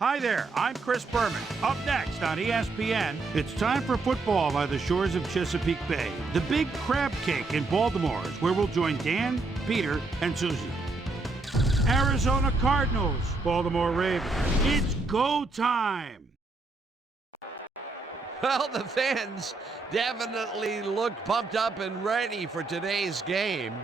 Hi there, I'm Chris Berman. Up next on ESPN, it's time for football by the shores of Chesapeake Bay. The Big Crab Cake in Baltimore is where we'll join Dan, Peter, and Susan. Arizona Cardinals, Baltimore Ravens. It's go time! Well, the fans definitely look pumped up and ready for today's game.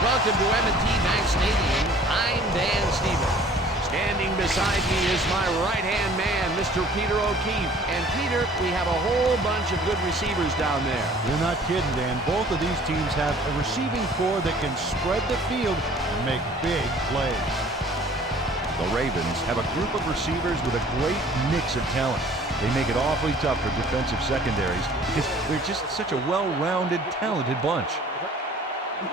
Welcome to M&T Bank Stadium. I'm Dan Stevens. Standing beside me is my right-hand man, Mr. Peter O'Keefe. And Peter, we have a whole bunch of good receivers down there. You're not kidding, Dan. Both of these teams have a receiving core that can spread the field and make big plays. The Ravens have a group of receivers with a great mix of talent. They make it awfully tough for defensive secondaries because they're just such a well-rounded, talented bunch.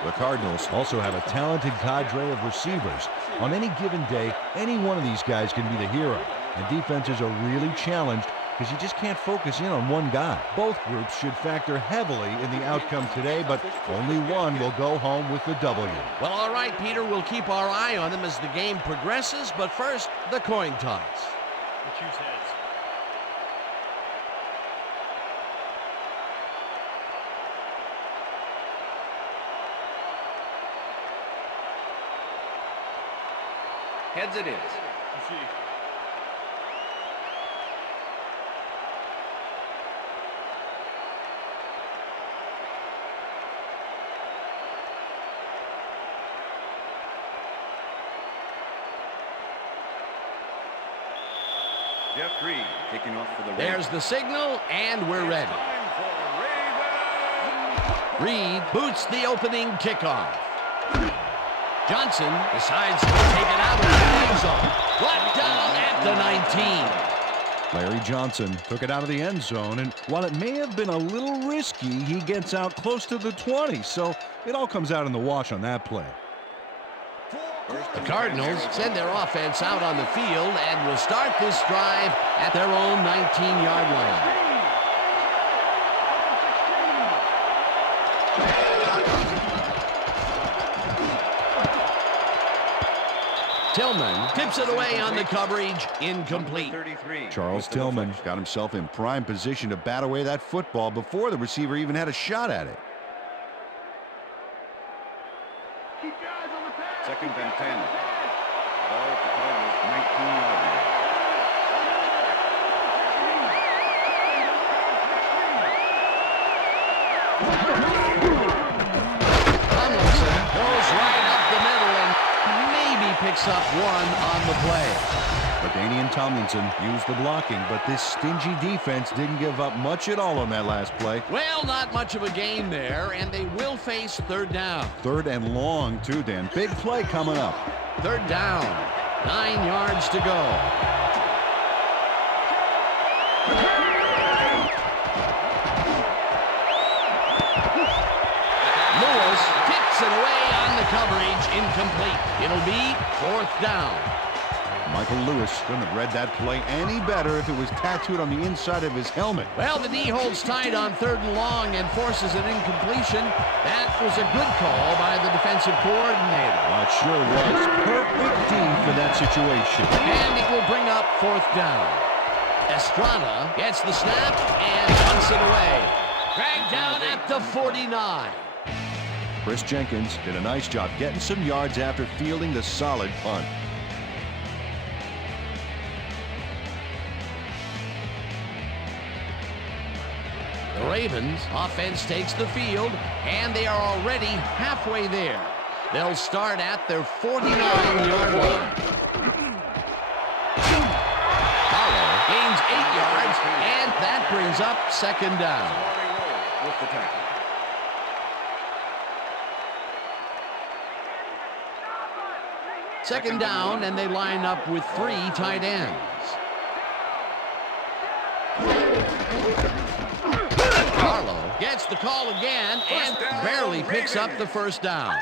The Cardinals also have a talented cadre of receivers. On any given day, any one of these guys can be the hero, and defenses are really challenged because you just can't focus in on one guy. Both groups should factor heavily in the outcome today, but only one will go home with the W. Well, all right, Peter, we'll keep our eye on them as the game progresses, but first, the coin toss. We'll choose heads. Heads it is. Proceed. Jeff Reed kicking off for the There's Ravens. the signal, and we're ready. Reed boots the opening kickoff. Johnson decides to take it out of the end zone. Brought down at the 19. Larry Johnson took it out of the end zone, and while it may have been a little risky, he gets out close to the 20, so it all comes out in the wash on that play. The Cardinals send their offense out on the field and will start this drive at their own 19-yard line. Tillman tips it away on the coverage, incomplete. 33. Charles Tillman got himself in prime position to bat away that football before the receiver even had a shot at it. Second and 10. Ball at the Cardinals 19-yard line. Tomlinson goes right up the middle and maybe picks up one on the play. LaDainian Tomlinson used the blocking, but this stingy defense didn't give up much at all on that last play. Well, not much of a gain there, and they will face third down. Third and long, too, Dan. Big play coming up. Third down, 9 yards to go. Lewis kicks it away on the coverage, incomplete. It'll be fourth down. Michael Lewis couldn't have read that play any better if it was tattooed on the inside of his helmet. Well, the D holds tight on third and long and forces an incompletion. That was a good call by the defensive coordinator. It sure was. Perfect D for that situation. And it will bring up fourth down. Estrada gets the snap and punts it away. Dragged down at the 49. Chris Jenkins did a nice job getting some yards after fielding the solid punt. The Ravens offense takes the field, and they are already halfway there. They'll start at their 49-yard line. Carlo gains 8 yards, and that brings up second down. With the tackle. Second down, and they line up with 3 tight ends. Carlo gets the call again and barely picks up the first down.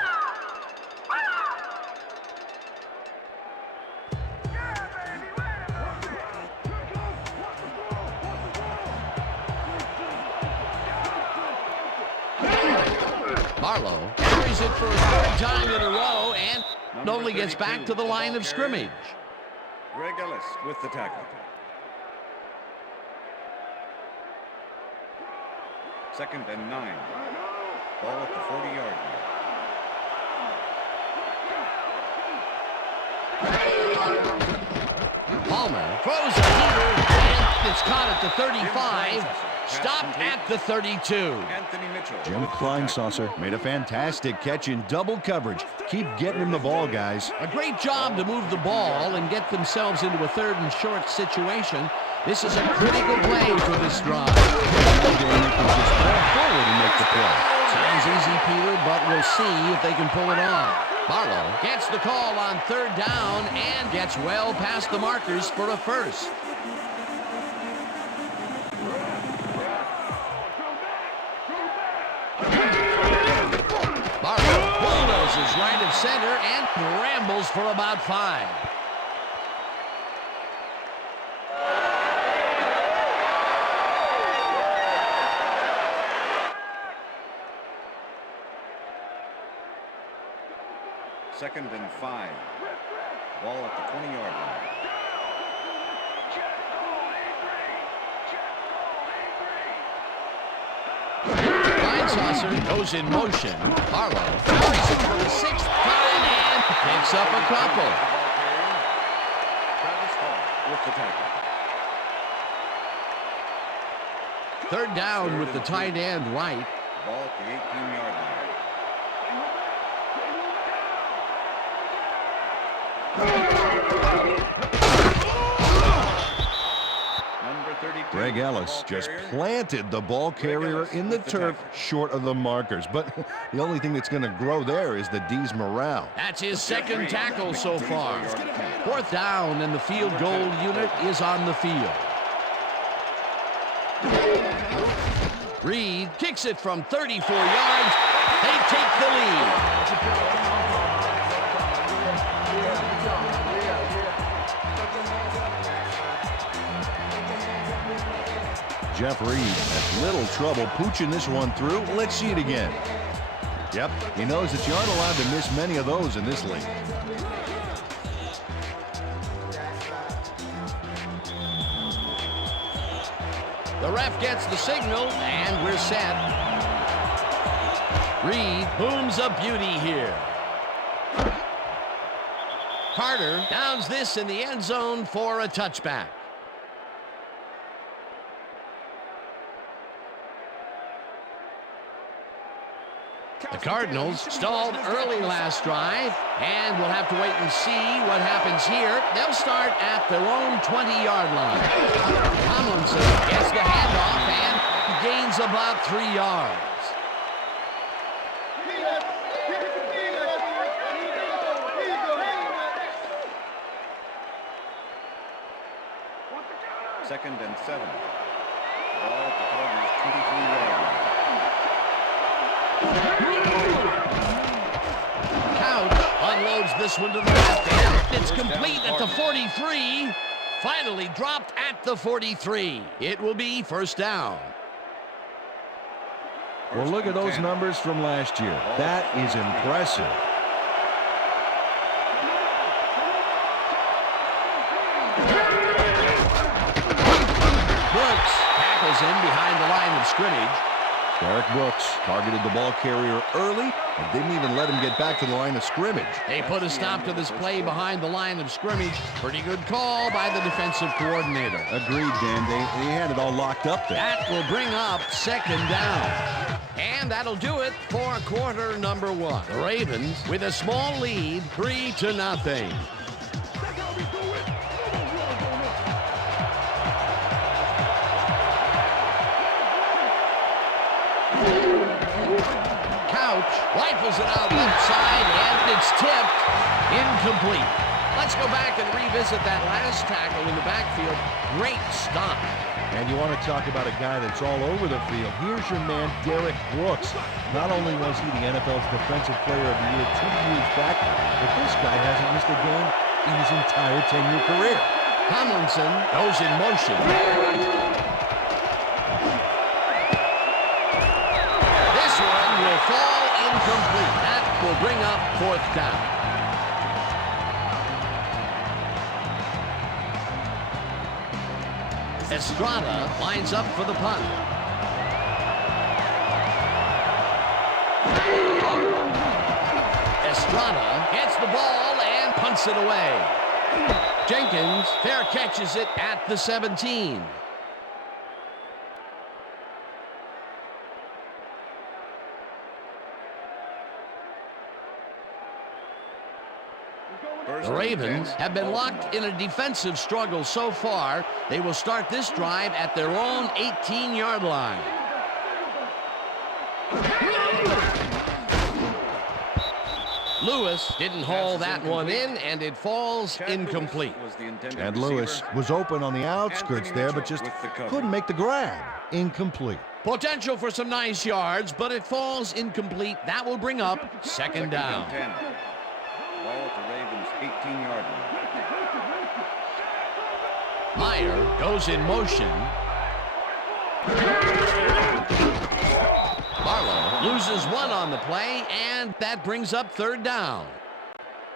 Marlowe carries it for a third time in a row, and only gets back to the line of scrimmage. Greg Ellis with the tackle. Second and 9. Ball at the 40-yard line. Palmer throws a heater, and it's caught at the 35. Stopped at the 32. Anthony Mitchell. Jim Kleinsasser made a fantastic catch in double coverage. Keep getting him the ball, guys. A great job to move the ball and get themselves into a 3rd and short situation. This is a critical play for this drive. They can just fall forward and make the play. Sounds easy, Peter, but we'll see if they can pull it off. Barlow gets the call on 3rd down and gets well past the markers for a first. Barlow bulldozes right of center and rambles for about 5. Second and 5. Ball at the 20-yard line. Kleinsasser goes in motion. Barlow carries it for the 6th time and picks up a couple. Travis Hall with the tackle. 3rd down with the tight end right. Ball at the 18-yard line. Number 32. Greg Ellis just planted the ball carrier in the turf short of the markers. But the only thing that's going to grow there is the D's morale. That's his 2nd tackle so far. 4th down, and the field goal unit is on the field. Reed kicks it from 34 yards. They take the lead. Jeff Reed has little trouble pooching this one through. Let's see it again. Yep, he knows that you aren't allowed to miss many of those in this league. The ref gets the signal, and we're set. Reed booms a beauty here. Carter downs this in the end zone for a touchback. The Cardinals stalled early last drive, and we'll have to wait and see what happens here. They'll start at their own 20-yard line. Tomlinson gets the handoff and gains about 3 yards. Second and 7. Ball at the Cardinals' 23-yard line. Couch unloads this one to the left, and it's complete at the 43. Finally dropped at the 43. It will be 1st down. Well, look at those numbers from last year. That is impressive. Brooks tackles him behind the line of scrimmage. Derek Brooks targeted the ball carrier early and didn't even let him get back to the line of scrimmage. They put a stop to this play behind the line of scrimmage. Pretty good call by the defensive coordinator. Agreed, Dan. They had it all locked up there. That will bring up 2nd down. And that'll do it for quarter number 1. The Ravens with a small lead, 3-0. Couch rifles it out left side, and it's tipped. Incomplete. Let's go back and revisit that last tackle in the backfield. Great stop. And you want to talk about a guy that's all over the field. Here's your man, Derek Brooks. Not only was he the NFL's Defensive Player of the Year 2 years back, but this guy hasn't missed a game in his entire 10-year career. Tomlinson goes in motion. This one will fall incomplete. That will bring up 4th down. Estrada lines up for the punt. Estrada gets the ball and punts it away. Jenkins fair catches it at the 17. The Ravens have been locked in a defensive struggle so far. They will start this drive at their own 18-yard line. Lewis didn't haul that one in, and it falls incomplete. And Lewis was open on the outskirts there, but just couldn't make the grab. Incomplete. Potential for some nice yards, but it falls incomplete. That will bring up second down. Ball at the Ravens' 18-yard line. Meyer goes in motion. Barlow loses one on the play, and that brings up third down.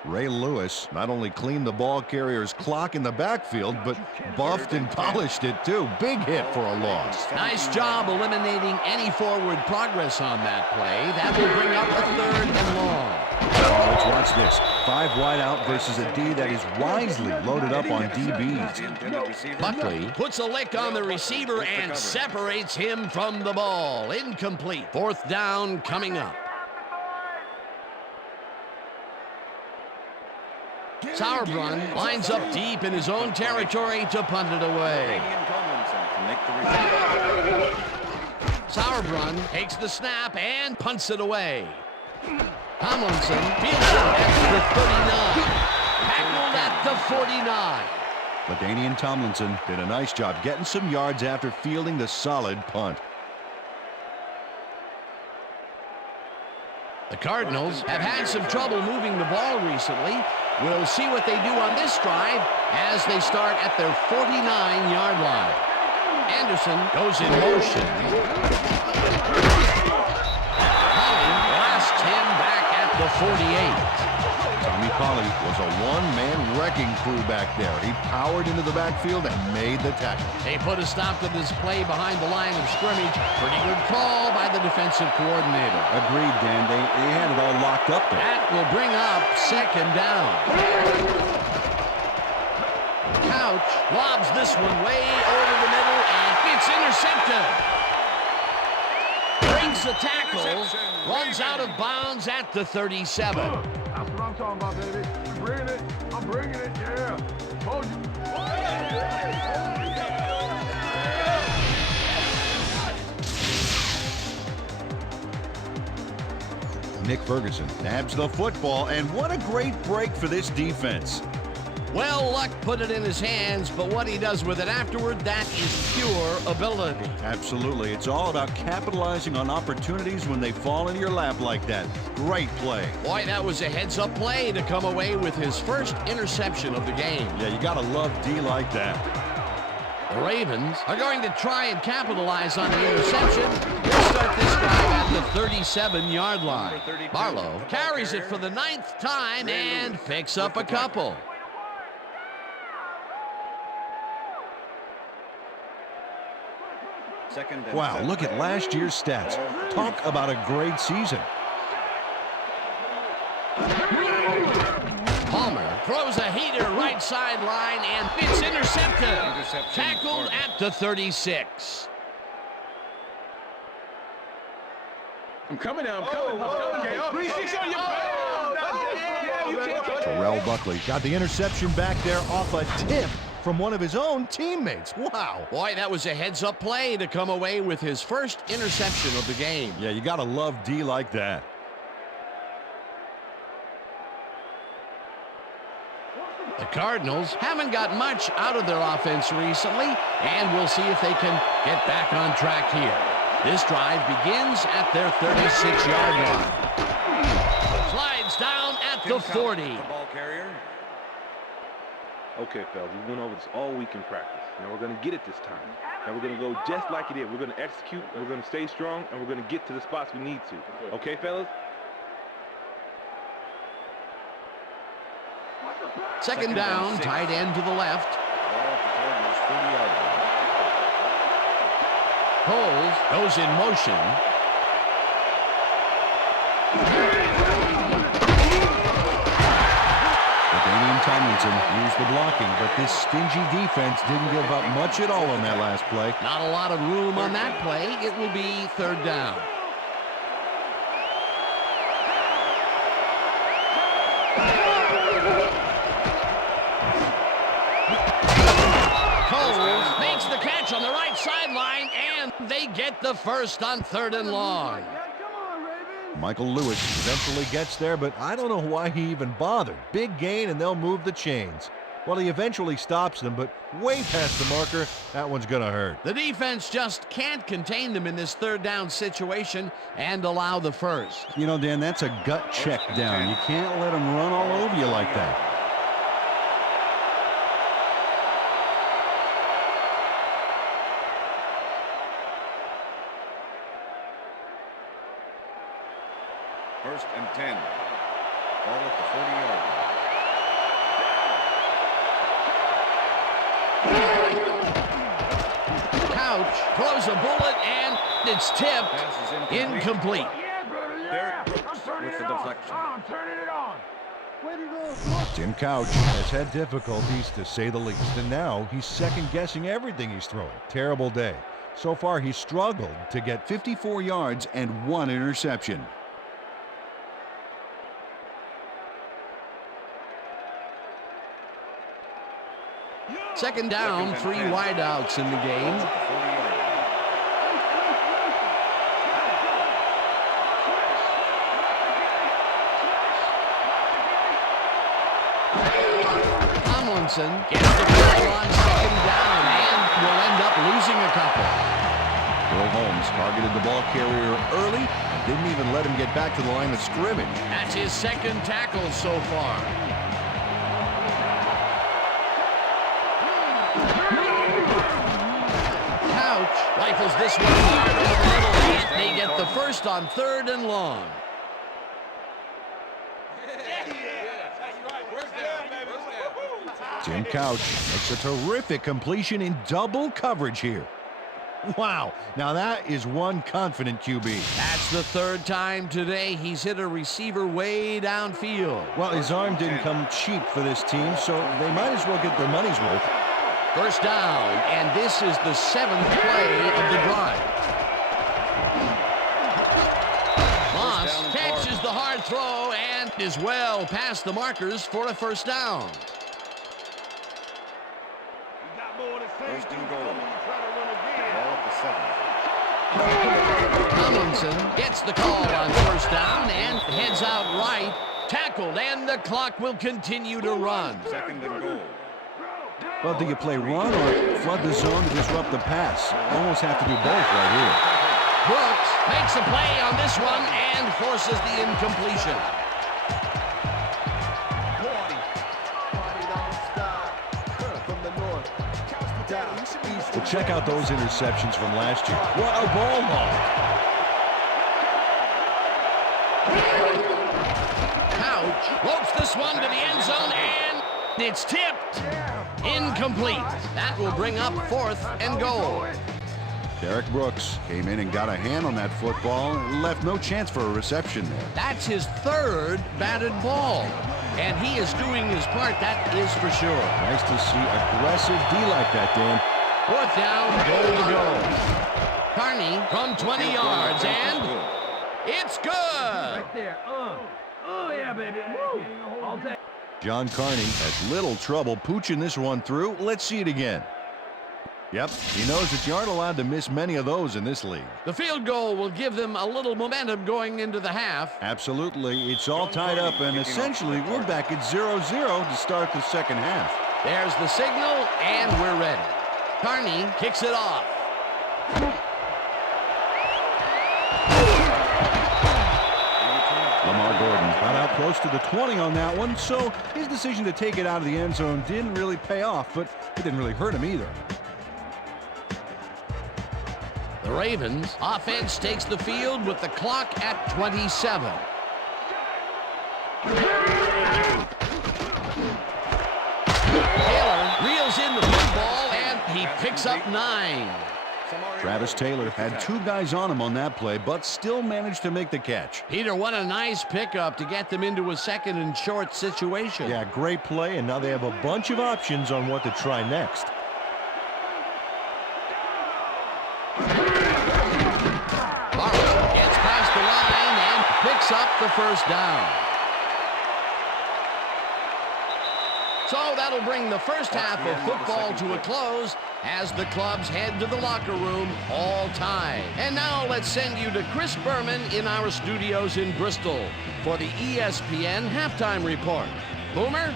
Ray Lewis not only cleaned the ball carrier's clock in the backfield, but buffed and polished it too. Big hit for a loss. Nice job eliminating any forward progress on that play. That will bring up a third and long. Let's watch this. 5 wide out versus a D that is wisely loaded up on DBs. Buckley puts a lick on the receiver and separates him from the ball. Incomplete. Fourth down coming up. Sauerbrunn lines up deep in his own territory to punt it away. Sauerbrunn takes the snap and punts it away. Tomlinson fields it at the 39. Tackled at the 49. LaDainian Tomlinson did a nice job getting some yards after fielding the solid punt. The Cardinals have had some trouble moving the ball recently. We'll see what they do on this drive as they start at their 49-yard line. Anderson goes in motion. Holly blasts him back at the 48. Tommy Colley was a one-man wrecking crew back there. He powered into the backfield and made the tackle. They put a stop to this play behind the line of scrimmage. Pretty good call by the defensive coordinator. Agreed, Dan. They had it all locked up there. That will bring up second down. Couch lobs this one way over the middle, and it's intercepted. Breaks the tackle, runs out of bounds at the 37. That's what I'm talking about, baby. I'm bringing it. I'm bringing it. Yeah. Told you. Nick Ferguson nabs the football, and what a great break for this defense. Well, luck put it in his hands, but what he does with it afterward, that is pure ability. Absolutely. It's all about capitalizing on opportunities when they fall in your lap like that. Great play. Boy, that was a heads-up play to come away with his first interception of the game. Yeah, you gotta love D like that. The Ravens are going to try and capitalize on the interception. They'll start this drive at the 37-yard line. Barlow carries it for the 9th time and picks up a couple. Wow, look at last year's stats. Talk about a great season. Palmer throws a heater right sideline, and it's intercepted. Tackled at the 36. I'm coming now. I'm coming. Okay. 3-6 on your back. Terrell Buckley got the interception back there off a tip from one of his own teammates. Wow. Boy, that was a heads-up play to come away with his first interception of the game. Yeah, you gotta love D like that. The Cardinals haven't got much out of their offense recently, and we'll see if they can get back on track here. This drive begins at their 36-yard line. Slides down at the 40. Ball carrier. Okay, fellas, we went over this all week in practice. Now we're going to get it this time. And we're going to go just like it is. We're going to execute, and we're going to stay strong, and we're going to get to the spots we need to. Okay, fellas? Second down, tight end to the left. Ball at the Cardinals' 30-yard line. Coles goes in motion. Damian Tomlinson used the blocking, but this stingy defense didn't give up much at all on that last play. Not a lot of room on that play. It will be third down. Coles makes the catch on the right sideline, and they get the first on 3rd and long. Michael Lewis eventually gets there, but I don't know why he even bothered. Big gain, and they'll move the chains. Well, he eventually stops them, but way past the marker, that one's going to hurt. The defense just can't contain them in this 3rd down situation and allow the first. You know, Dan, that's a gut check down. You can't let them run all over you like that. First and 10. Ball at the 40-yard line. Couch throws a bullet, and it's tipped. Incomplete. Derek Brooks with the deflection. Tim Couch has had difficulties, to say the least, and now he's second-guessing everything he's throwing. Terrible day. So far, he's struggled to get 54 yards and 1 interception. Second down, 3 wideouts in the game. Tomlinson gets the ball on 2nd down and will end up losing a couple. Bill Holmes targeted the ball carrier early and didn't even let him get back to the line of scrimmage. That's his 2nd tackle so far. Couch rifles this one hard over the middle, and they get the first on 3rd and long. Tim Couch makes a terrific completion in double coverage here. Wow, now that is one confident QB. That's the 3rd time today he's hit a receiver way downfield. Well, his arm didn't come cheap for this team, so they might as well get their money's worth. First down, and this is the 7th play of the drive. Moss catches the hard throw and is well past the markers for a first down. First and goal. Ball at the 7. Tomlinson gets the call on first down and heads out right. Tackled, and the clock will continue to run. 2nd and goal. Well, do you play run or flood the zone to disrupt the pass? Almost have to do both right here. Brooks makes a play on this one and forces the incompletion. Well, check out those interceptions from last year. What a ball hog. Couch ropes this one to the end zone, and it's tipped. Incomplete. That will bring up 4th and goal. Derek Brooks came in and got a hand on that football and left no chance for a reception there. That's his 3rd batted ball, and he is doing his part, that is for sure. Nice to see aggressive D like that, Dan. 4th down, goal to go. Carney from 20 yards, and it's good. Right there. Oh, yeah, baby. Woo. All day. John Carney has little trouble pooching this one through. Let's see it again. Yep, he knows that you aren't allowed to miss many of those in this league. The field goal will give them a little momentum going into the half. Absolutely. It's all tied up, and essentially we're back at 0-0 to start the second half. There's the signal, and we're ready. Carney kicks it off. Lamar Gordon got out close to the 20 on that one, so his decision to take it out of the end zone didn't really pay off, but it didn't really hurt him either. The Ravens offense takes the field with the clock at 27. Taylor reels in the football, and he picks up 9. Travis Taylor had 2 guys on him on that play, but still managed to make the catch. Peter, what a nice pickup to get them into a second and short situation. Yeah, great play, and now they have a bunch of options on what to try next. Barlow gets past the line and picks up the first down. So that'll bring the first half of football to a close as the clubs head to the locker room all tied. And now let's send you to Chris Berman in our studios in Bristol for the ESPN Halftime Report. Boomer?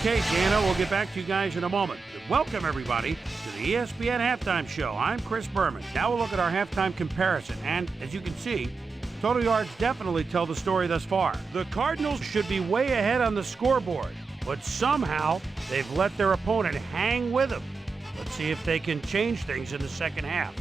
Okay, Dano, we'll get back to you guys in a moment. Welcome, everybody, to the ESPN Halftime Show. I'm Chris Berman. Now we'll look at our halftime comparison, and as you can see, total yards definitely tell the story thus far. The Cardinals should be way ahead on the scoreboard, but somehow they've let their opponent hang with them. Let's see if they can change things in the second half.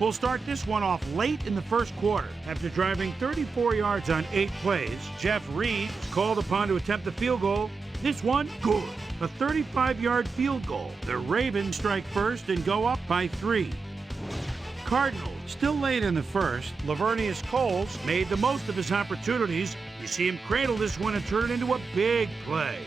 We'll start this one off late in the first quarter. After driving 34 yards on 8 plays, Jeff Reed was called upon to attempt the field goal. This one, good. A 35-yard field goal. The Ravens strike first and go up by 3. Cardinals, still late in the first, Lavernius Coles made the most of his opportunities. You see him cradle this one and turn it into a big play.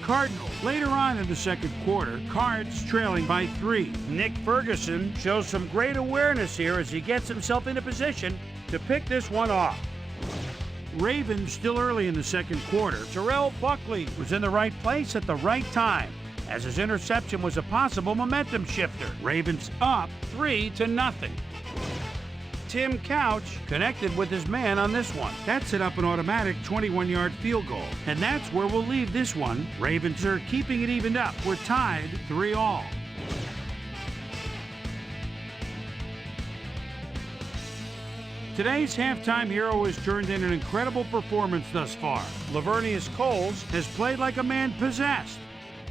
Cardinals, later on in the second quarter, Cards trailing by 3. Nick Ferguson shows some great awareness here as he gets himself into position to pick this one off. Ravens still early in the second quarter. Terrell Buckley was in the right place at the right time, as his interception was a possible momentum shifter. Ravens up 3-0. Tim Couch connected with his man on this one. That set up an automatic 21-yard field goal. And that's where we'll leave this one. Ravens are keeping it evened up. We're tied 3-3. Today's halftime hero has turned in an incredible performance thus far. Lavernius Coles has played like a man possessed.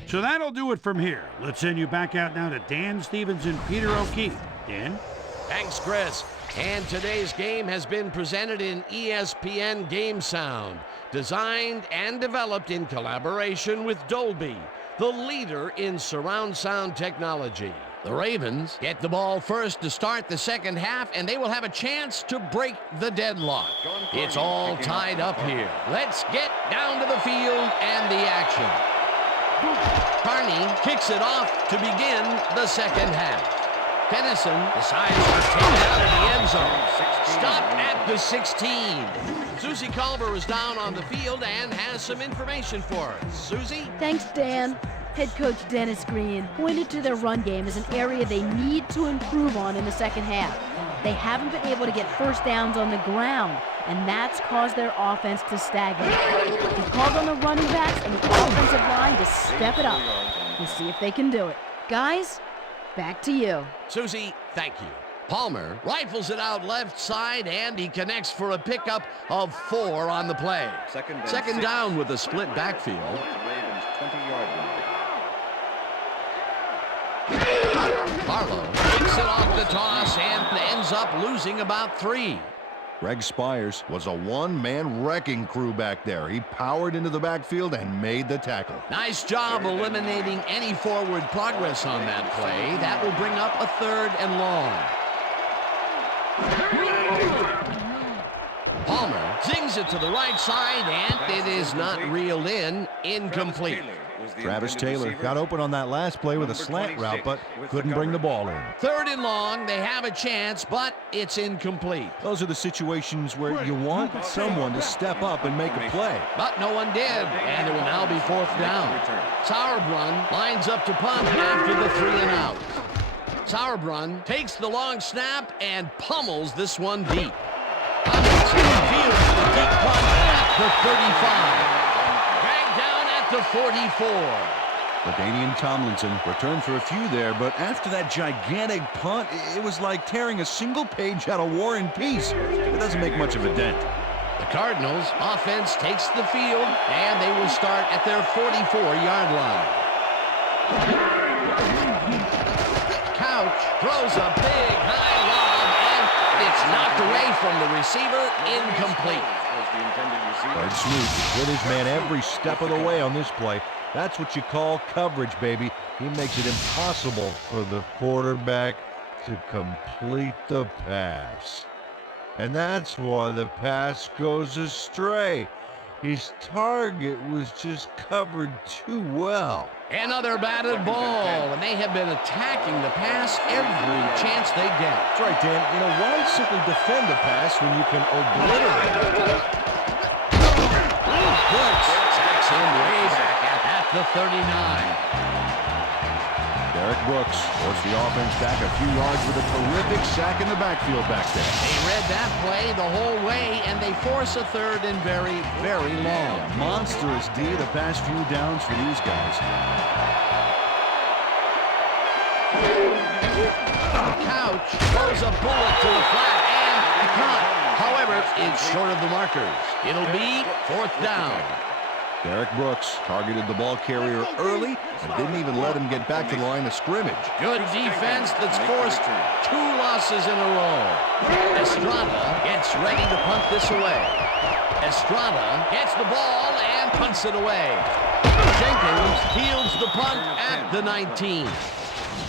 So that'll do it from here. Let's send you back out now to Dan Stevens and Peter O'Keefe. Dan? Thanks, Chris. And today's game has been presented in ESPN Game Sound, designed and developed in collaboration with Dolby, the leader in surround sound technology. The Ravens get the ball first to start the second half, and they will have a chance to break the deadlock. It's all tied up here. Let's get down to the field and the action. Carney kicks it off to begin the second half. Tennyson decides to take it out of the end zone. Stop at the 16. Susie Culver is down on the field and has some information for us. Susie? Thanks, Dan. Head coach Dennis Green pointed to their run game as an area they need to improve on in the second half. They haven't been able to get first downs on the ground, and that's caused their offense to stagnate. He called on the running backs and the offensive line to step it up. We'll see if they can do it. Guys, back to you. Susie, thank you. Palmer rifles it out left side, and he connects for a pickup of 4 on the play. Second down with a split backfield. Ravens 20-yard line. Barlow picks it off the toss and ends up losing about 3. Greg Spires was a one-man wrecking crew back there. He powered into the backfield and made the tackle. Nice job eliminating any forward progress on that play. That will bring up a 3rd and long. Palmer zings it to the right side, and it is not reeled in. Incomplete. Travis Taylor got open on that last play with a slant route, but couldn't bring the ball in. 3rd and long. They have a chance, but it's incomplete. Those are the situations where you want someone to step up and make a play. But no one did, and it will now be 4th down. Sauerbrunn lines up to punt after the 3 and out. Sauerbrunn takes the long snap and pummels this one deep. Hutchinson fields the deep punt at the 35. Dragged down at the 44. LaDainian Tomlinson returned for a few there, but after that gigantic punt, it was like tearing a single page out of War and Peace. It doesn't make much of a dent. The Cardinals offense takes the field, and they will start at their 44-yard line. Couch throws a big high lob, and it's knocked away from the receiver, incomplete. Fred Smoot is with his man every step of the way on this play. That's what you call coverage, baby. He makes it impossible for the quarterback to complete the pass. And that's why the pass goes astray. His target was just covered too well. Another batted ball, and they have been attacking the pass every chance they get. That's right, Dan. You know, why simply defend the pass when you can obliterate it? Brooks sacks him way back at the 39. Derek Brooks forced the offense back a few yards with a terrific sack in the backfield back there. They read that play the whole way, and they force a third and very, very long. Yeah, monstrous D the past few downs for these guys. Couch throws a bullet to the flat and caught. However, it's short of the markers. It'll be 4th down. Derek Brooks targeted the ball carrier early and didn't even let him get back to the line of scrimmage. Good defense that's forced 2 losses in a row. Estrada gets ready to punt this away. Estrada gets the ball and punts it away. Jenkins fields the punt at the 19.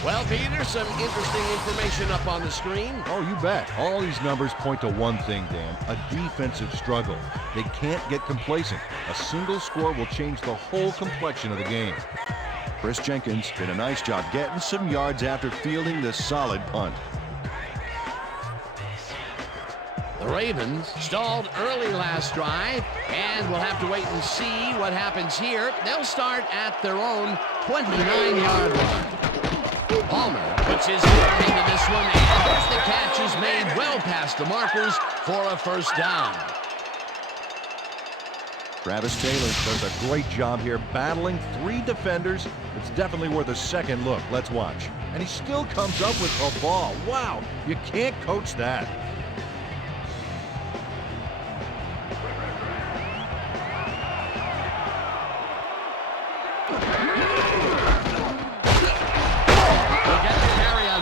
Well, Peter, some interesting information up on the screen. Oh, you bet. All these numbers point to one thing, Dan, a defensive struggle. They can't get complacent. A single score will change the whole complexion of the game. Chris Jenkins did a nice job getting some yards after fielding this solid punt. The Ravens stalled early last drive, and we'll have to wait and see what happens here. They'll start at their own 29-yard line. Palmer puts his arm into this one, and the catch is made well past the markers for a 1st down. Travis Taylor does a great job here battling 3 defenders. It's definitely worth a second look. Let's watch. And he still comes up with a ball. Wow, you can't coach that.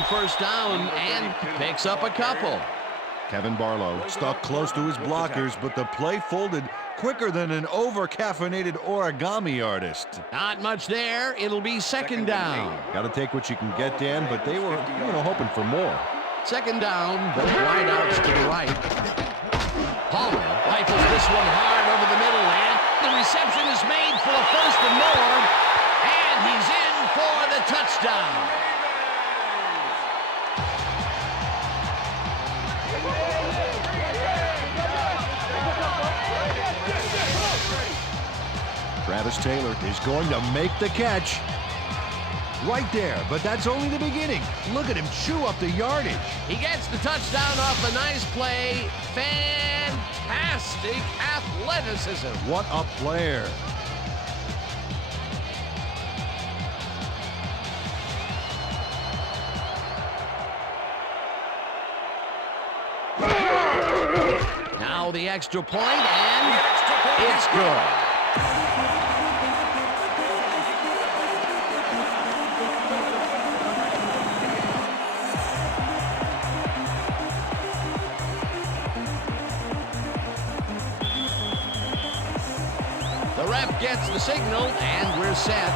First down and picks up a couple. Kevin Barlow stuck close to his blockers, but the play folded quicker than an over-caffeinated origami artist. Not much there. It'll be 2nd down. Got to take what you can get, Dan, but they were, hoping for more. 2nd down, both wideouts to the right. Palmer rifles this one hard over the middle, and the reception is made for a 1st and more, and he's in for the touchdown. Travis Taylor is going to make the catch. Right there, but that's only the beginning. Look at him chew up the yardage. He gets the touchdown off a nice play. Fantastic athleticism. What a player. Now the extra point, and it's good. The ref gets the signal, and we're set.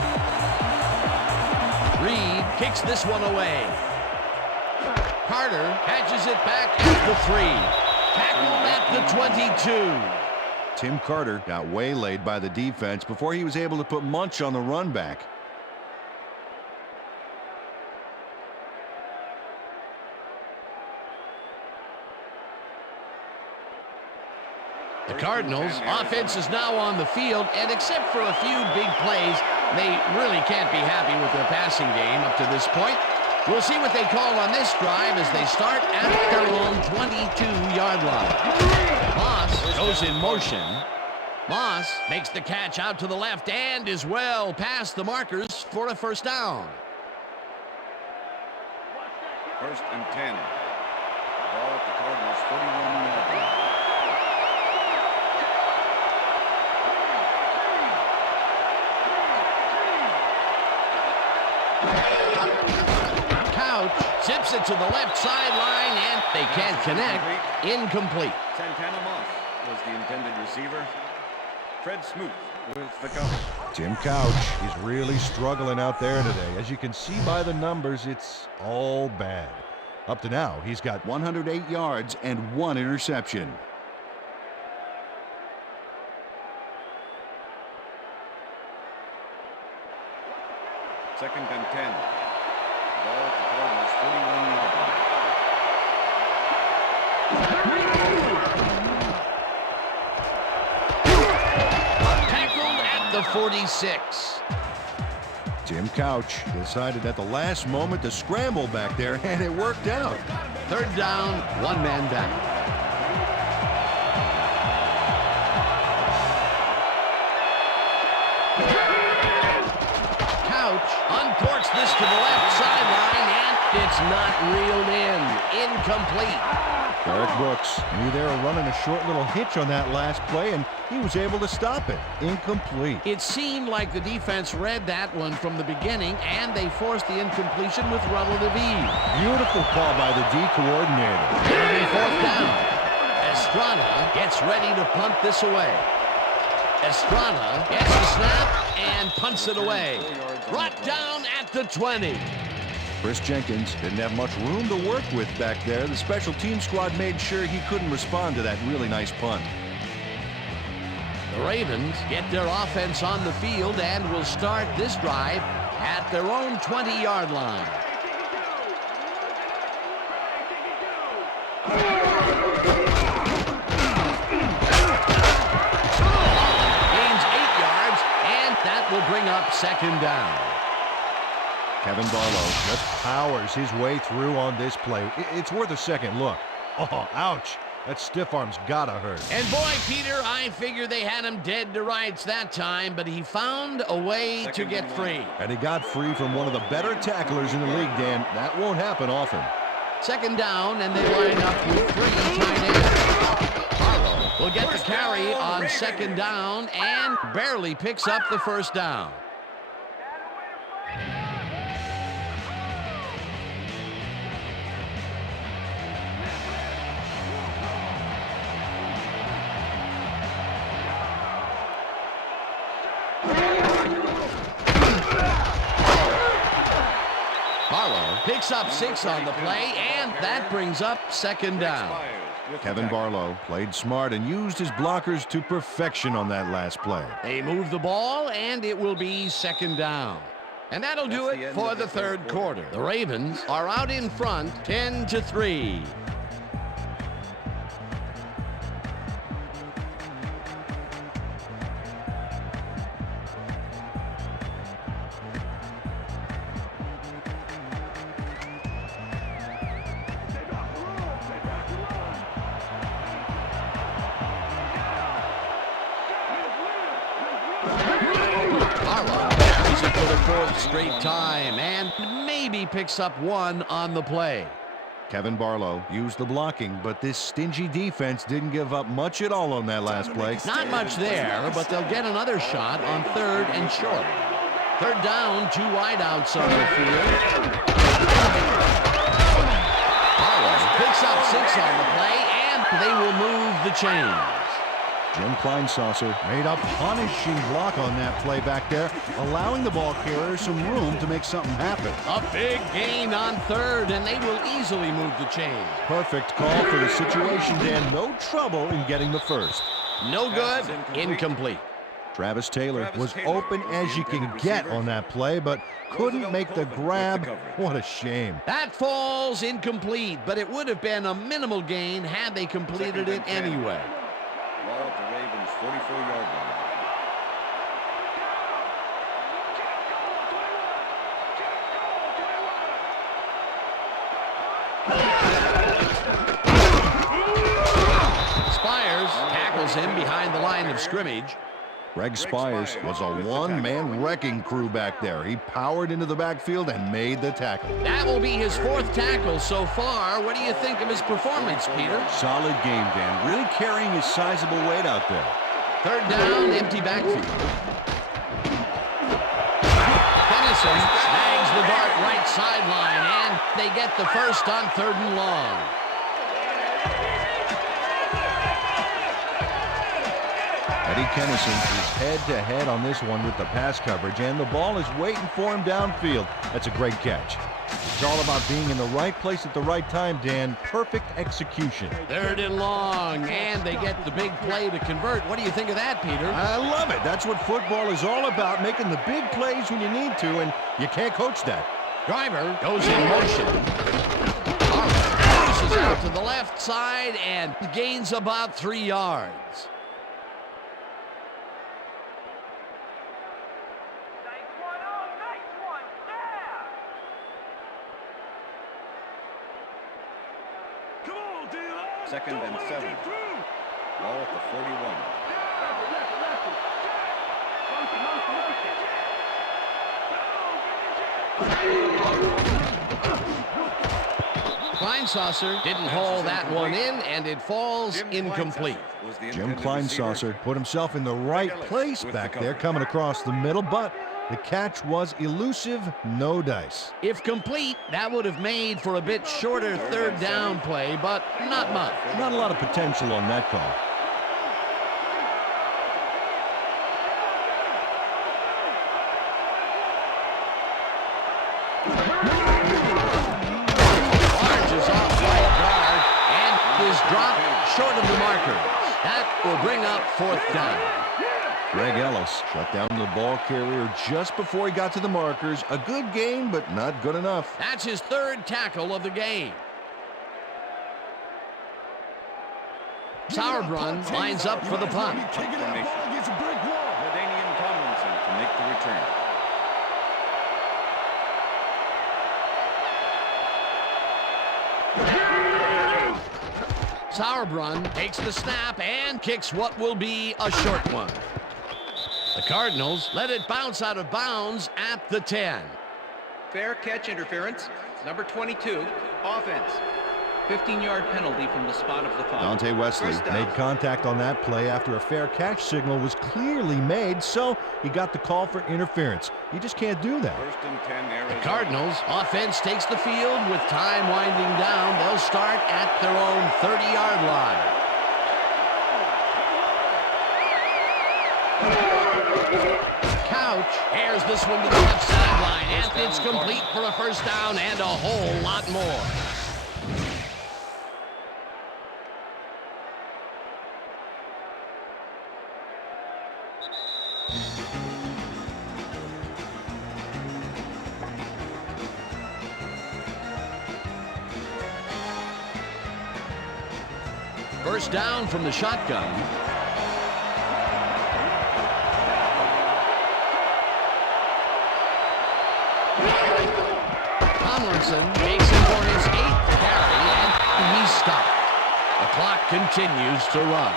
Reed kicks this one away. Carter catches it back at the 3. Tackled at the 22. Tim Carter got waylaid by the defense before he was able to put Munch on the run back. The Cardinals offense is now on the field, and except for a few big plays, they really can't be happy with their passing game up to this point. We'll see what they call on this drive as they start at their own 22-yard line. Moss goes in motion. Moss makes the catch out to the left and is well past the markers for a 1st down. 1st and 10. Ball at the Cardinals 41-yard line. Zips it to the left sideline, and they can't connect. Incomplete. Santana Moss. was the intended receiver. Fred Smoot with the cover. Tim Couch is really struggling out there today. As you can see by the numbers, it's all bad. Up to now, he's got 108 yards and 1 interception. Second and 10. Ball at the Cardinals 41-yard line. Tackled at the 46. Tim Couch decided at the last moment to scramble back there, and it worked out. Third down, one man down. Couch uncorks this to the left sideline, and it's not reeled in. Incomplete. Derek Brooks knew they were running a short little hitch on that last play, and he was able to stop it. Incomplete. It seemed like the defense read that one from the beginning, and they forced the incompletion with relative ease. Beautiful call by the D coordinator. It'll be fourth down. Estrada gets ready to punt this away. Estrada gets the snap and punts it away. Brought down at the 20. Chris Jenkins didn't have much room to work with back there. The special team squad made sure he couldn't respond to that really nice punt. The Ravens get their offense on the field and will start this drive at their own 20-yard line. Gains 8 yards, and that will bring up second down. Kevin Barlow just powers his way through on this play. It's worth a second look. Oh, ouch. That stiff arm's gotta hurt. And boy, Peter, I figure they had him dead to rights that time, but he found a way to get free. And he got free from one of the better tacklers in the league, Dan. That won't happen often. Second down, and they line up with 3 tight ends. Barlow will get the carry on second down and barely picks up the first down. Barlow picks up 6 on the play, and that brings up second down. Kevin Barlow played smart and used his blockers to perfection on that last play. They move the ball, and it will be second down. And that'll do it for the third quarter. The Ravens are out in front, 10-3. For the 4th straight time, and maybe picks up 1 on the play. Kevin Barlow used the blocking, but this stingy defense didn't give up much at all on that last play. Not much there, but they'll get another shot on 3rd and short. Third down, 2 wideouts on the field. Barlow picks up 6 on the play, and they will move the chains. Jim Kleinsasser made a punishing block on that play back there, allowing the ball carrier some room to make something happen. A big gain on 3rd, and they will easily move the chain. Perfect call for the situation, Dan. No trouble in getting the first. No good, incomplete. Travis Taylor was open as you can get on that play, but couldn't make the grab. What a shame. That falls incomplete, but it would have been a minimal gain had they completed it anyway. Ball at the Ravens 44-yard line. Spires tackles him behind the line of scrimmage. Greg Spires was a one-man wrecking crew back there. He powered into the backfield and made the tackle. That will be his 4th tackle so far. What do you think of his performance, Peter? Solid game, Dan. Really carrying his sizable weight out there. Third down, empty backfield. Tennyson snags the dart right sideline, and they get the first on 3rd and long. Eddie Kennison is head-to-head on this one with the pass coverage, and the ball is waiting for him downfield. That's a great catch. It's all about being in the right place at the right time, Dan. Perfect execution. 3rd and long, and they get the big play to convert. What do you think of that, Peter? I love it. That's what football is all about, making the big plays when you need to, and you can't coach that. Driver goes in motion. Pushes out to the left side and gains about 3 yards. Second and 7. Ball at the 41. Kleinsasser didn't haul that one in, and it falls incomplete. Jim Kleinsasser put himself in the right place back there, coming across the middle, but the catch was elusive, no dice. If complete, that would have made for a bit shorter 3rd down play, but not much. Not a lot of potential on that call. Larges off right guard and is dropped short of the markers. That will bring up 4th down. Greg Ellis shut down the ball carrier just before he got to the markers. A good game, but not good enough. That's his 3rd tackle of the game. Sauerbrunn lines up for the punt. LaDainian Tomlinson to make the return. Sauerbrunn takes the snap and kicks what will be a short one. The Cardinals let it bounce out of bounds at the 10. Fair catch interference, number 22, offense. 15-yard penalty from the spot of the foul. Dante Wesley made contact on that play after a fair catch signal was clearly made, so he got the call for interference. You just can't do that. 1st and 10, Arizona. The Cardinals offense takes the field with time winding down. They'll start at their own 30-yard line. Couch airs this one to the left sideline, and it's complete for a 1st down and a whole lot more. First down from the shotgun. Tomlinson makes him for his 8th carry, and he's stopped. The clock continues to run.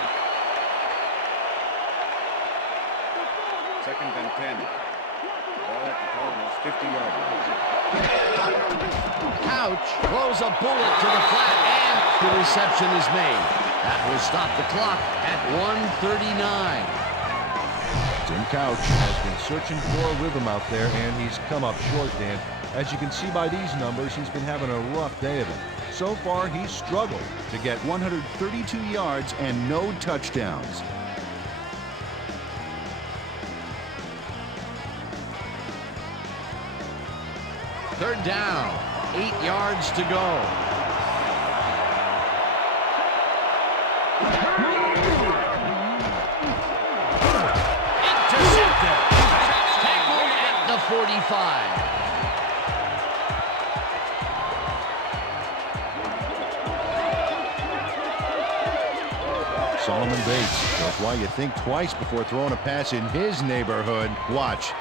2nd and 10. Ball at the Cardinals 50-yard line. Couch throws a bullet to the flat, and the reception is made. That will stop the clock at 1:39. Tim Couch has been searching for a rhythm out there, and he's come up short, Dan. As you can see by these numbers, he's been having a rough day of it. So far, he's struggled To get 132 yards and no touchdowns. Third down, 8 yards to go. Intercepted. Tackled at the 45. Solomon Bates shows why you think twice before throwing a pass in his neighborhood. Watch.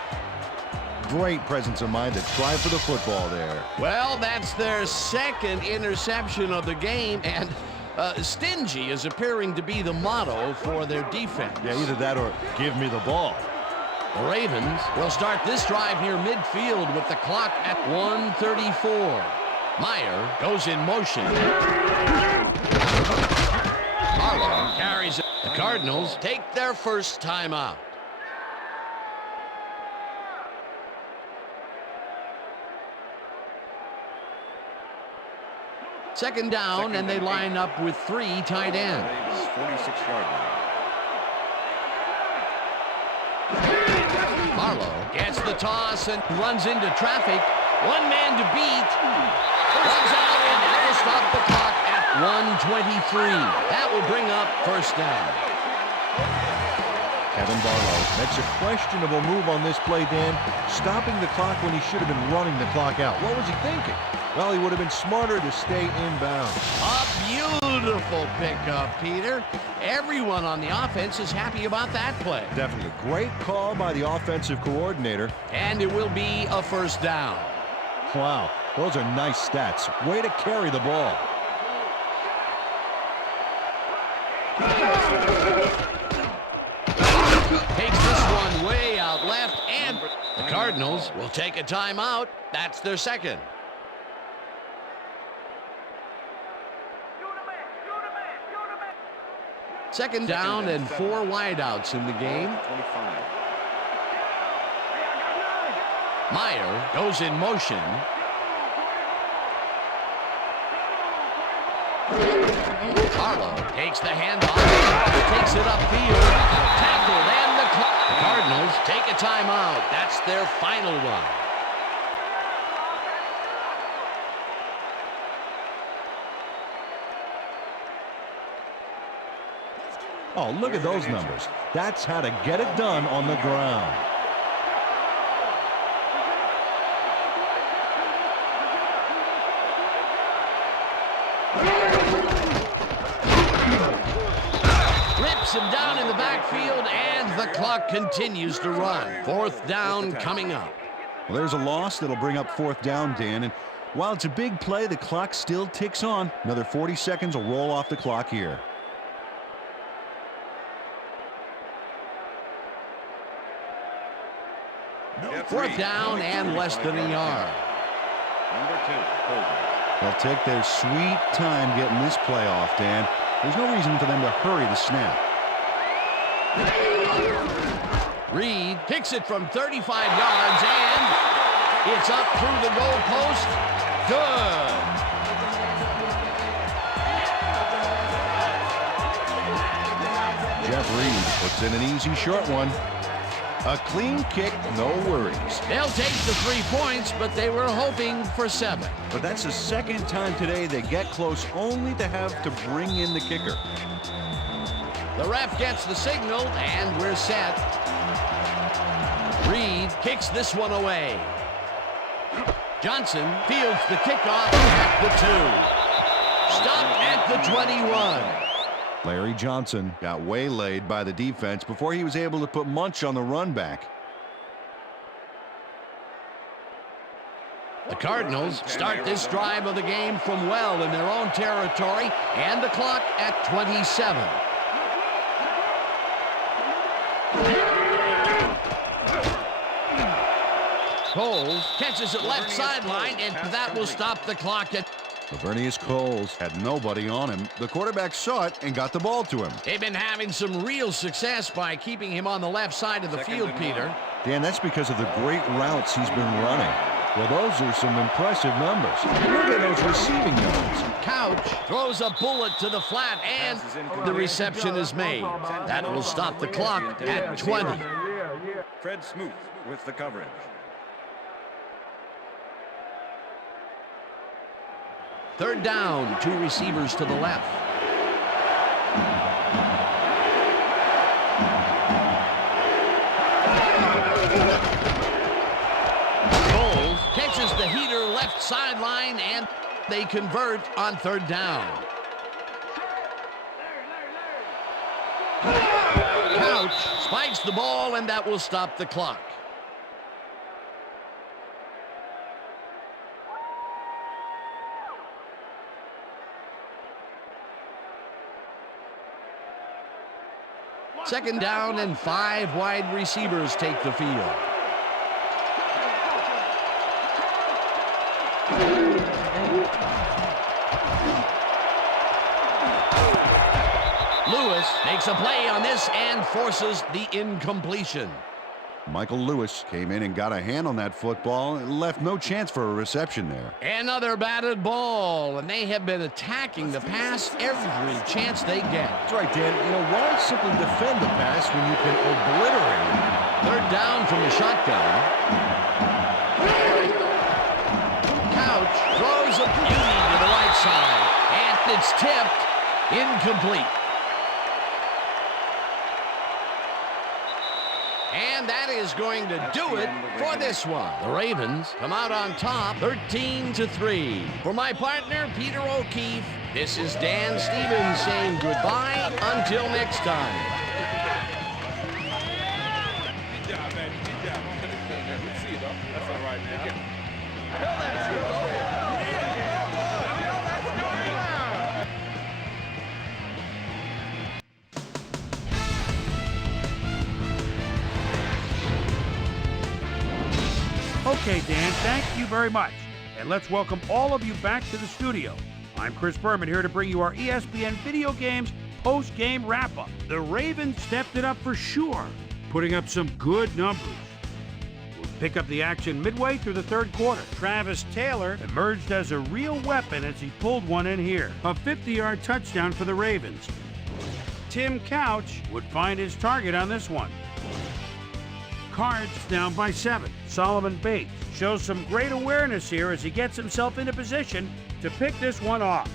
Great presence of mind to try for the football there. Well, that's their 2nd interception of the game, and stingy is appearing to be the motto for their defense. Yeah, either that or give me the ball. The Ravens will start this drive near midfield with the clock at 1:34. Meyer goes in motion. Harlow carries it. The Cardinals take their first timeout. Second down, and they line up with 3 tight ends. 46-yard line. Barlow gets the toss and runs into traffic. One man to beat. Runs out, and that will stop the clock at 1:23. That will bring up first down. Kevin Barlow makes a questionable move on this play, Dan, stopping the clock when he should have been running the clock out. What was he thinking? Well, he would have been smarter to stay inbounds. A beautiful pickup, Peter. Everyone on the offense is happy about that play. Definitely a great call by the offensive coordinator. And it will be a first down. Wow, those are nice stats. Way to carry the ball. Takes this one way out left, and the Cardinals will take a timeout. That's their second. Second down and 4 wideouts in the game. Meyer goes in motion. Barlow takes the handoff, takes it upfield, tackled, and the Cardinals take a timeout. That's their final one. Oh, look at those numbers. That's how to get it done on the ground. Rips him down in the backfield, and the clock continues to run. Fourth down coming up. Well, there's a loss that'll bring up fourth down, Dan. And while it's a big play, the clock still ticks on. Another 40 seconds will roll off the clock here. Fourth down and less than a yard. Number 2, holding. They'll take their sweet time getting this play off, Dan. There's no reason for them to hurry the snap. Reed kicks it from 35 yards, and it's up through the goal post. Good. Jeff Reed puts in an easy short one. A clean kick, no worries. They'll take the 3 points, but they were hoping for 7. But that's the second time today they get close, only to have to bring in the kicker. The ref gets the signal, and we're set. Reed kicks this one away. Johnson fields the kickoff at the 2. Stopped at the 21. Larry Johnson got waylaid by the defense before he was able to put Munch on the run back. The Cardinals start this drive of the game from well in their own territory, and the clock at 27. Coles catches it left sideline, and that will stop the clock at... Lavernius Coles had nobody on him. The quarterback saw it and got the ball to him. They've been having some real success by keeping him on the left side of the field, Peter. Dan, that's because of the great routes he's been running. Well, those are some impressive numbers. Look at those receiving yards. Couch throws a bullet to the flat, and the reception is made. That will stop the clock at 20. Fred Smoot with the coverage. Third down, 2 receivers to the left. Coles catches the heater left sideline, and they convert on third down. Couch spikes the ball, and that will stop the clock. Second down and 5 wide receivers take the field. Lewis makes a play on this and forces the incompletion. Michael Lewis came in and got a hand on that football and left no chance for a reception there. Another batted ball, and they have been attacking the pass every chance they get. That's right, Dan. You know, why simply defend the pass when you can obliterate Third down from the shotgun. Couch throws a beauty to the right side, and it's tipped. Incomplete. And that is going to do it for this one. The Ravens come out on top 13-3. For my partner, Peter O'Keefe, this is Dan Stevens saying goodbye until next time. Good job, baby. Good job. Let's see it, though. That's all right, man. Okay, Dan, thank you very much. And let's welcome all of you back to the studio. I'm Chris Berman here to bring you our ESPN Video Games post-game wrap-up. The Ravens stepped it up for sure, putting up some good numbers. We'll pick up the action midway through the third quarter. Travis Taylor emerged as a real weapon as he pulled one in here. A 50-yard touchdown for the Ravens. Tim Couch would find his target on this one. Cards down by 7. Solomon Bates shows some great awareness here as he gets himself into position to pick this one off.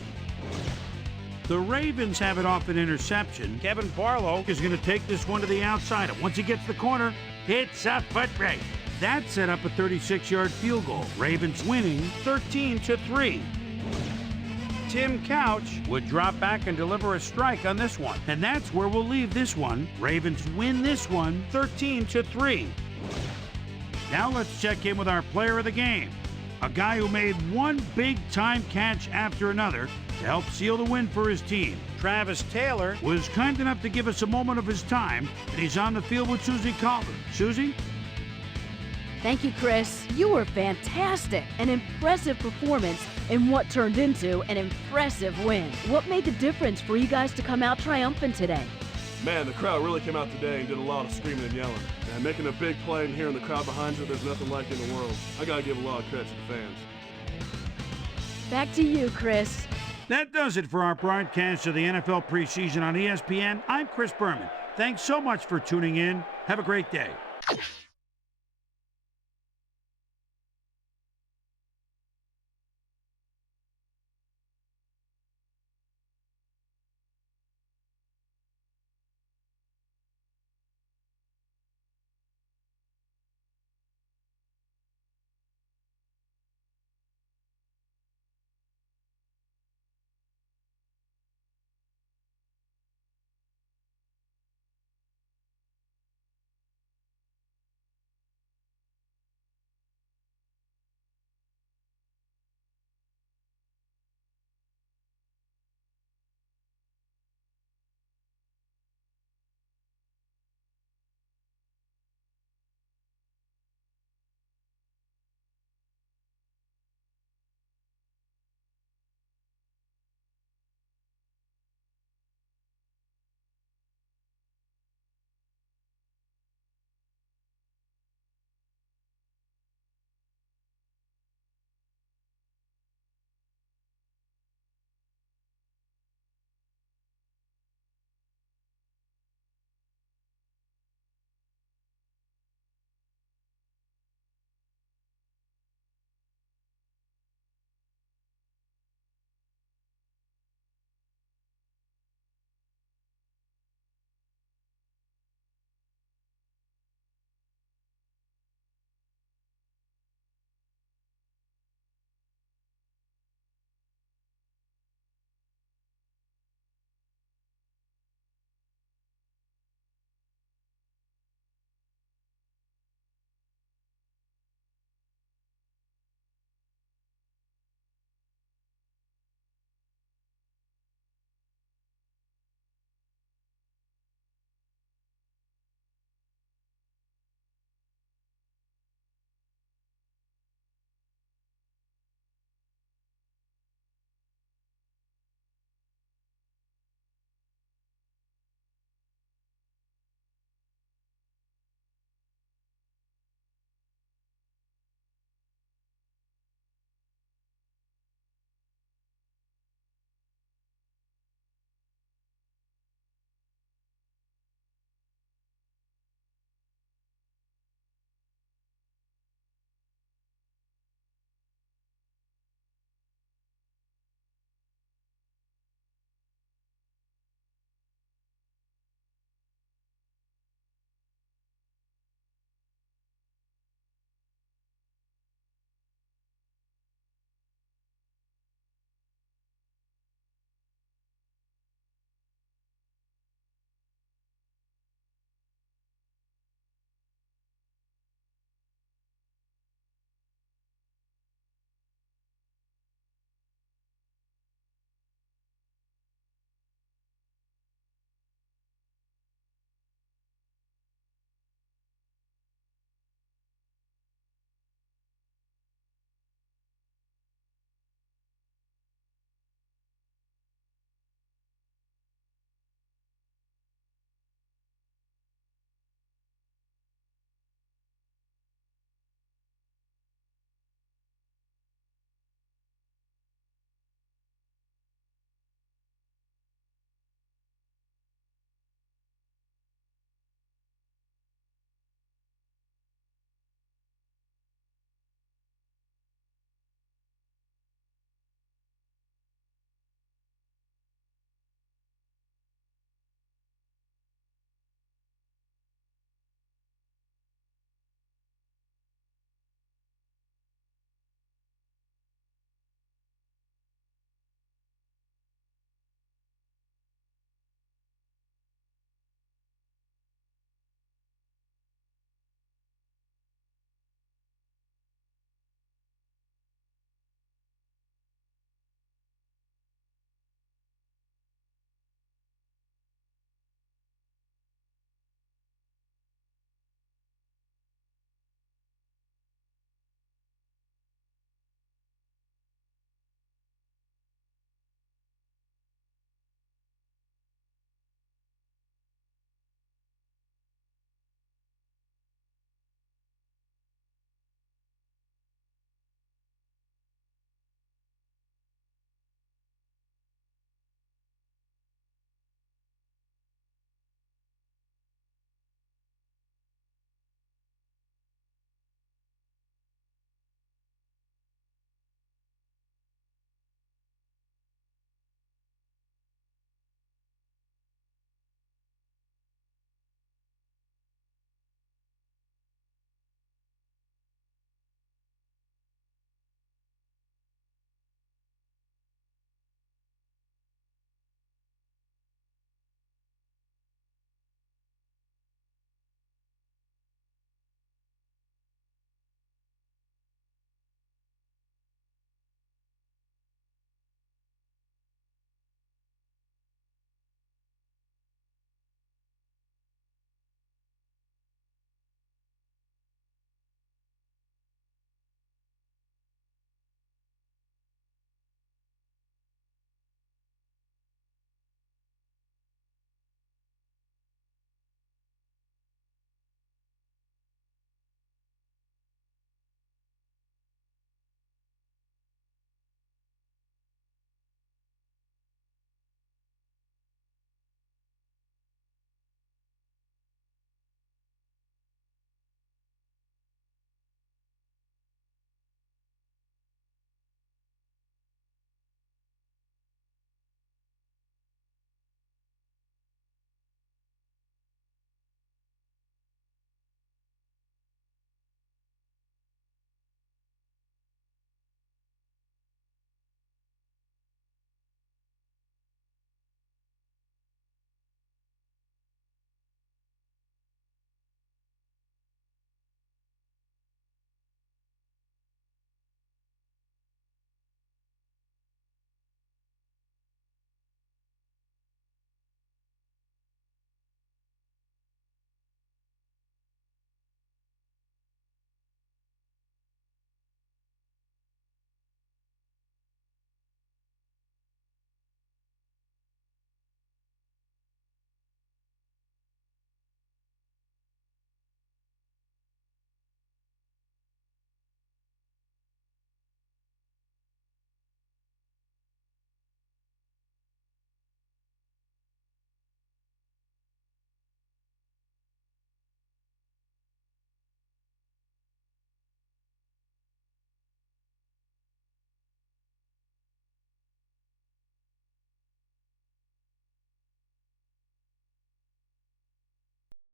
The Ravens have it off an interception. Kevin Barlow is going to take this one to the outside. And once he gets the corner, it's a foot race. That set up a 36-yard field goal. Ravens winning 13-3. Tim Couch would drop back and deliver a strike on this one. And that's where we'll leave this one. Ravens win this one 13-3. Now let's check in with our player of the game. A guy who made one big-time catch after another to help seal the win for his team. Travis Taylor was kind enough to give us a moment of his time, and he's on the field with Susie Calder. Susie? Thank you, Chris. You were fantastic. An impressive performance in what turned into an impressive win. What made the difference for you guys to come out triumphant today? Man, the crowd really came out today and did a lot of screaming and yelling. And making a big play and hearing the crowd behind you, there's nothing like it in the world. I gotta give a lot of credit to the fans. Back to you, Chris. That does it for our broadcast of the NFL preseason on ESPN. I'm Chris Berman. Thanks so much for tuning in. Have a great day.